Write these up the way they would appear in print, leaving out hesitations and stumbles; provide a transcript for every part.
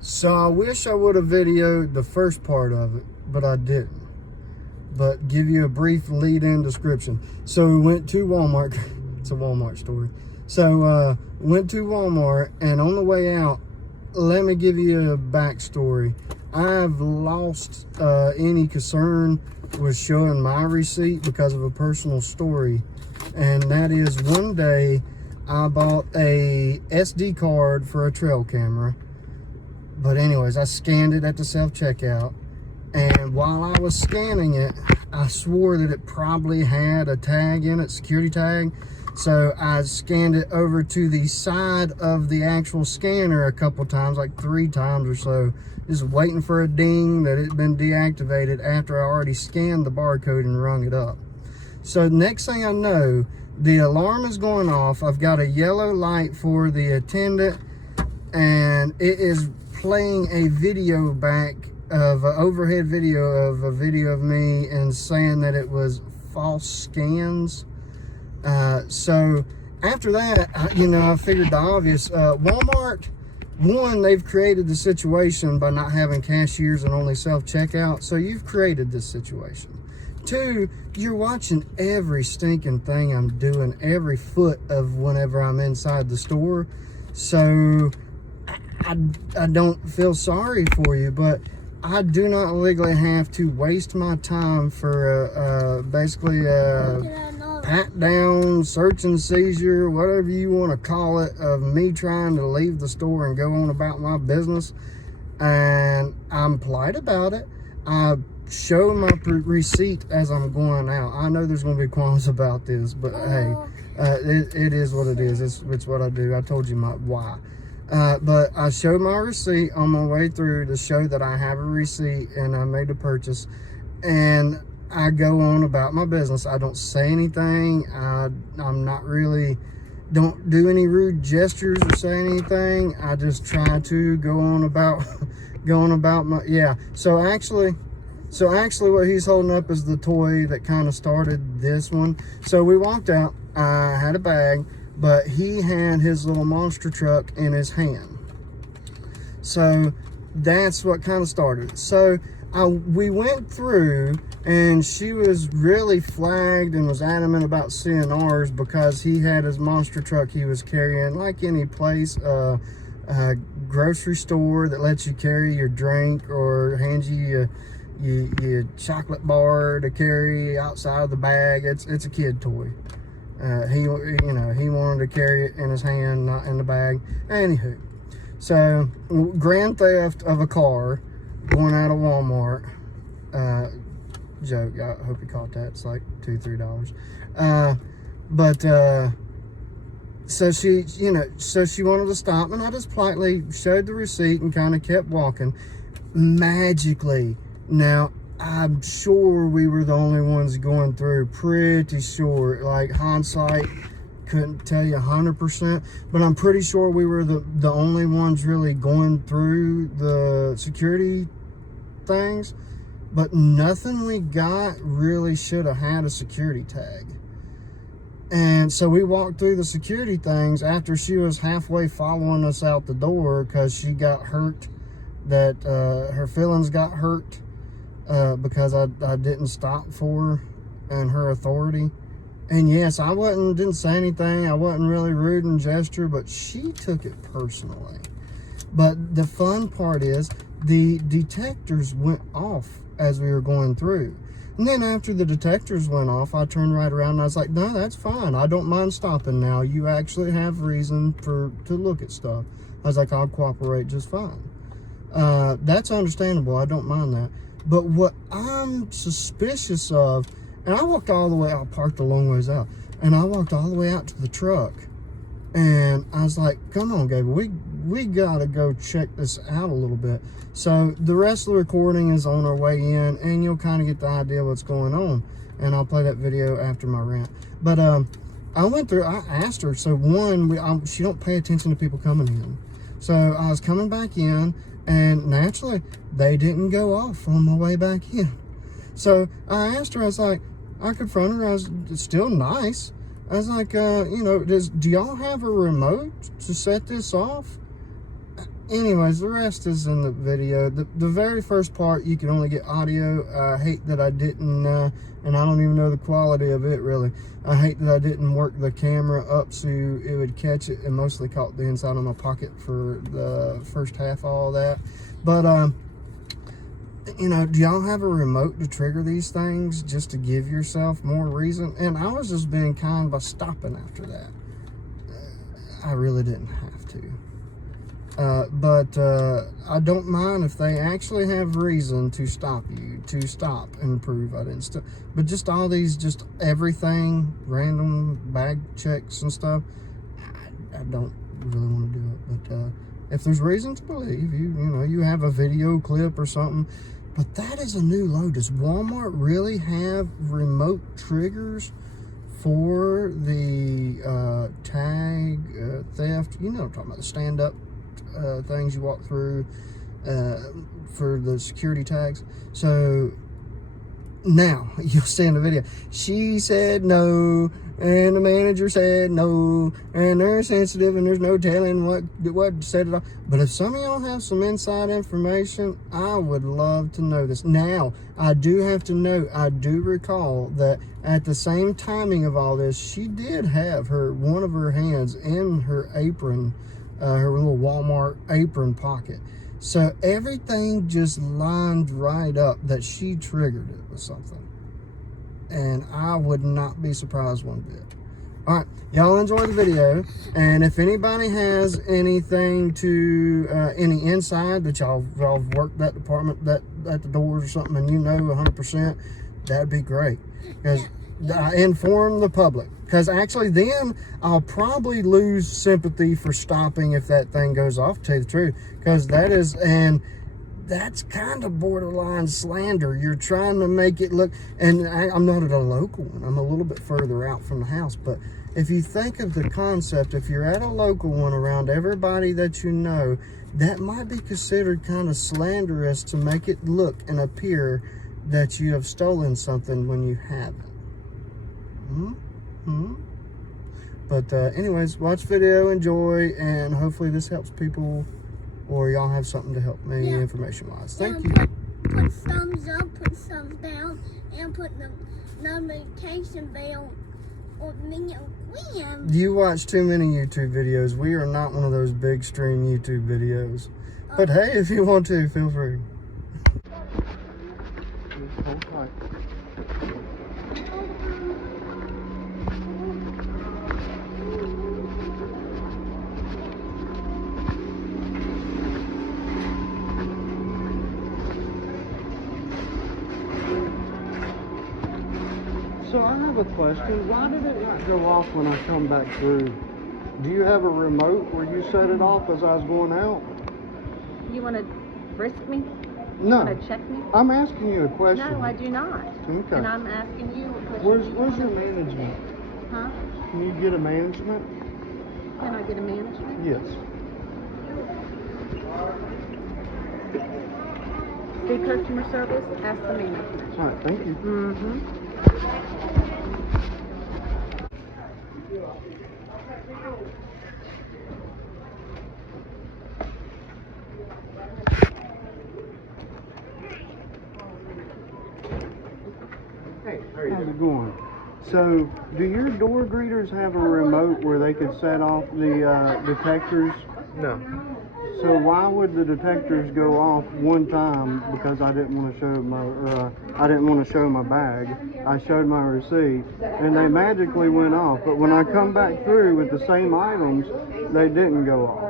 So I wish I would have videoed the first part of it, but I didn't. But give you a brief lead-in description. So we went to Walmart. It's a Walmart story. So went to Walmart, and on the way out, let me give you a backstory. I've lost any concern with showing my receipt because of a personal story. And that is, one day I bought a SD card for a trail camera. But anyways, I scanned it at the self-checkout. And while I was scanning it, I swore that it probably had a tag in it, security tag. So I scanned it over to the side of the actual scanner a couple times, like 3 times or so, just waiting for a ding that it had been deactivated after I already scanned the barcode and rung it up. So next thing I know, the alarm is going off. I've got a yellow light for the attendant, and it is playing a video back of an overhead video of me and saying that it was false scans. So after that, I figured the obvious. Walmart, one, they've created the situation by not having cashiers and only self-checkout. So you've created this situation. 2, you're watching every stinking thing I'm doing, every foot of whenever I'm inside the store. So I don't feel sorry for you, but I do not legally have to waste my time for basically pat down, search and seizure, whatever you want to call it, of me trying to leave the store and go on about my business. And I'm polite about it. I show my receipt as I'm going out. I know there's going to be qualms about this, but hey, it is what it is. It's what I do. I told you my why. But I showed my receipt on my way through to show that I have a receipt and I made a purchase, and I go on about my business. I don't say anything. I'm not really, don't do any rude gestures or say anything. I just try to go on about my, yeah. So actually what he's holding up is the toy that kind of started this one. So we walked out, I had a bag, but he had his little monster truck in his hand. So that's what kind of started it. So we went through, and she was really flagged and was adamant about seeing ours because he had his monster truck he was carrying, like any place, a grocery store that lets you carry your drink or hands you your chocolate bar to carry outside of the bag. It's a kid toy. He wanted to carry it in his hand, not in the bag. Anywho, so grand theft of a car going out of Walmart. Joke. I hope you caught that. It's like $2-3. So she wanted to stop, and I just politely showed the receipt and kind of kept walking. Magically, now I'm sure we were the only ones going through, pretty sure, like hindsight, couldn't tell you 100%, but I'm pretty sure we were the only ones really going through the security things, but nothing we got really should have had a security tag. And so we walked through the security things after she was halfway following us out the door because she got hurt, that her feelings got hurt. Because I didn't stop for her and her authority. And yes, I didn't say anything. I wasn't really rude in gesture, but she took it personally. But the fun part is the detectors went off as we were going through. And then after the detectors went off, I turned right around and I was like, no, that's fine. I don't mind stopping now. You actually have reason to look at stuff. I was like, I'll cooperate just fine. That's understandable. I don't mind that. But what I'm suspicious of, and I walked all the way out, parked a long ways out, and I walked all the way out to the truck, and I was like, come on, Gabe, we gotta go check this out a little bit. So the rest of the recording is on our way in, and you'll kind of get the idea of what's going on, and I'll play that video after my rant. But I went through, I asked her, so one, she don't pay attention to people coming in. So I was coming back in, and naturally, they didn't go off on my way back in. So I asked her, I was like, I confronted her, I was still nice. I was like, do y'all have a remote to set this off? anyways, the rest is in the video. The very first part, you can only get audio. I hate that I didn't, and I don't even know the quality of it really. I hate that I didn't work the camera up so it would catch it, and mostly caught the inside of my pocket for the first half of all that. But, you know, do y'all have a remote to trigger these things just to give yourself more reason? And I was just being kind by stopping after that. I really didn't have to. But I don't mind if they actually have reason to stop you, to stop and prove I didn't steal. But just all these, just everything, random bag checks and stuff, I don't really want to do it. But if there's reason to believe, you know, you have a video clip or something. But that is a new low. Does Walmart really have remote triggers for the tag theft? You know what I'm talking about, the stand-up things you walk through for the security tags. So now you'll see in the video, she said no, and the manager said no, and they're sensitive, and there's no telling what said it all. But if some of y'all have some inside information, I would love to know this. Now, I do have to note, I do recall that at the same timing of all this, she did have one of her hands in her apron, her little Walmart apron pocket. So everything just lined right up that she triggered it with something. And I would not be surprised one bit. All right, y'all enjoy the video. And if anybody has anything to, any inside that y'all worked that department, that at the doors or something, and you know 100%, that'd be great. Because inform the public. Because actually then I'll probably lose sympathy for stopping if that thing goes off, to tell you the truth. Because that is, and that's kind of borderline slander. You're trying to make it look, and I'm not at a local one. I'm a little bit further out from the house. But if you think of the concept, if you're at a local one around everybody that you know, that might be considered kind of slanderous to make it look and appear that you have stolen something when you haven't. But anyways, watch video, enjoy, and hopefully this helps people, or y'all have something to help me information wise. Thank you. Put thumbs up, put thumbs down, and put the notification bell on me. You watch too many YouTube videos. We are not one of those big stream YouTube videos. But hey, if you want to, feel free. So I have a question. Why did it not go off when I come back through? Do you have a remote where you set it off as I was going out? You want to risk me? No. You want to check me? I'm asking you a question. No, I do not. Okay. And I'm asking you a question. Where's your management? Huh? Can you get a management? Can I get a management? Yes. See customer service? Ask the management. All right, thank you. Mm-hmm. Hey, how's it going? So, do your door greeters have a remote where they could set off the detectors? No. So why would the detectors go off one time because I didn't want to show my bag? I showed my receipt, and they magically went off. But when I come back through with the same items, they didn't go off.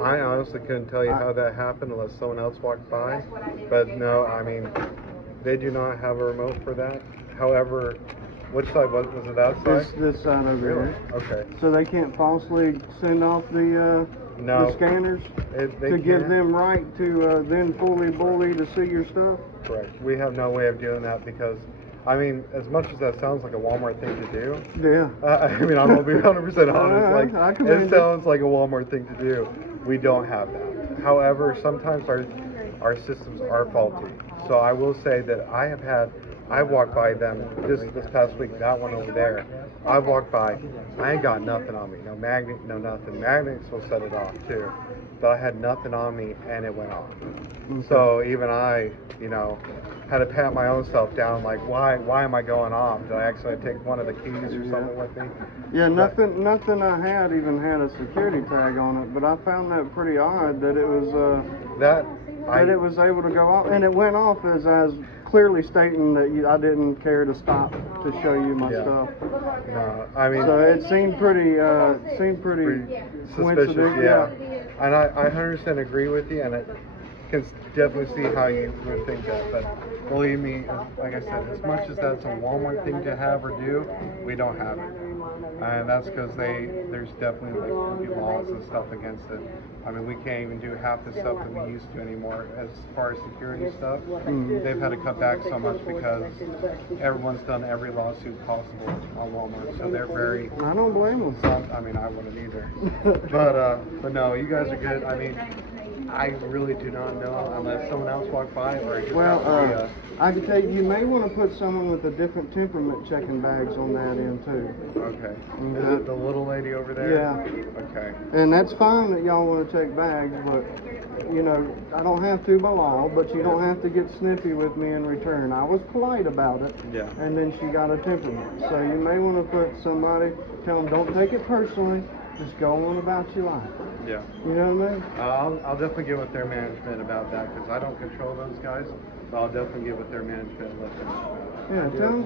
I honestly couldn't tell you how that happened unless someone else walked by. But no, I mean, they do not have a remote for that. However, which side was it? That side? This side over Really? here. Okay. So they can't falsely send off the scanners to give them right to then fully bully to see your stuff? Correct. We have no way of doing that because, I mean, as much as that sounds like a Walmart thing to do. Yeah. I mean, I'm going to be 100% honest. Like, it sounds like a Walmart thing to do. We don't have that. However, sometimes our systems are faulty. So I will say that I walked by them this past week, that one over there. I walked by, I ain't got nothing on me, no magnet, no nothing. Magnets will set it off too. but I had nothing on me and it went off. So even I, had to pat my own self down. Like, why am I going off? Did I actually take one of the keys or something with me? Yeah, nothing I had even had a security tag on it, but I found that pretty odd that it was it was able to go off, and it went off as clearly stating that I didn't care to stop to show you my stuff. No, I mean, so it seemed pretty suspicious. coincidental. Yeah, and I 100% agree with you, and I can definitely see how you would think that. But believe me, like I said, as much as that's a Walmart thing to have or do, we don't have it. And that's because there's definitely like laws and stuff against it. I mean, we can't even do half the stuff that we used to anymore. As far as security stuff, they've had to cut back so much because everyone's done every lawsuit possible on Walmart. So they're very. I don't blame them. I mean, I wouldn't either. But no, you guys are good. I mean, I really do not know unless someone else walked by or just I can tell you, you may want to put someone with a different temperament checking bags on that end too. Okay. Is it the little lady over there? Yeah. Okay. And that's fine that y'all want to check bags, but I don't have to by law, but you don't have to get snippy with me in return. I was polite about it. Yeah. And then she got a temperament. So you may want to put somebody, tell them don't take it personally. Just go on about your life. Yeah. You know what I mean? I'll definitely get with their management about that because I don't control those guys. So I'll definitely get with their management and let them know. Yeah, tell them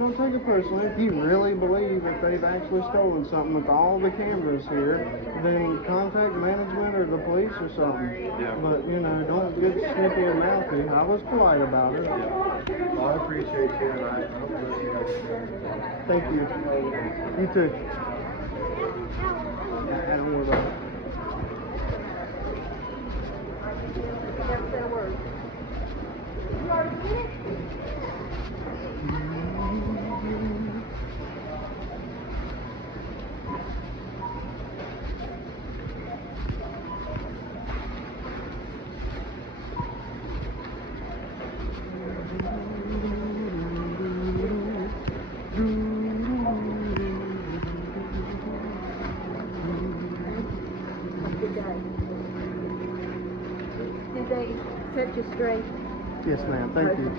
don't take it personally. If you really believe that they've actually stolen something with all the cameras here, then contact management or the police or something. Yeah. But don't get snippy and mouthy. I was polite about it. Yeah. Well, I appreciate you, and I hope you guys Thank you. You too. I don't worry about it. Did they set you straight? Yes, ma'am. Thank you.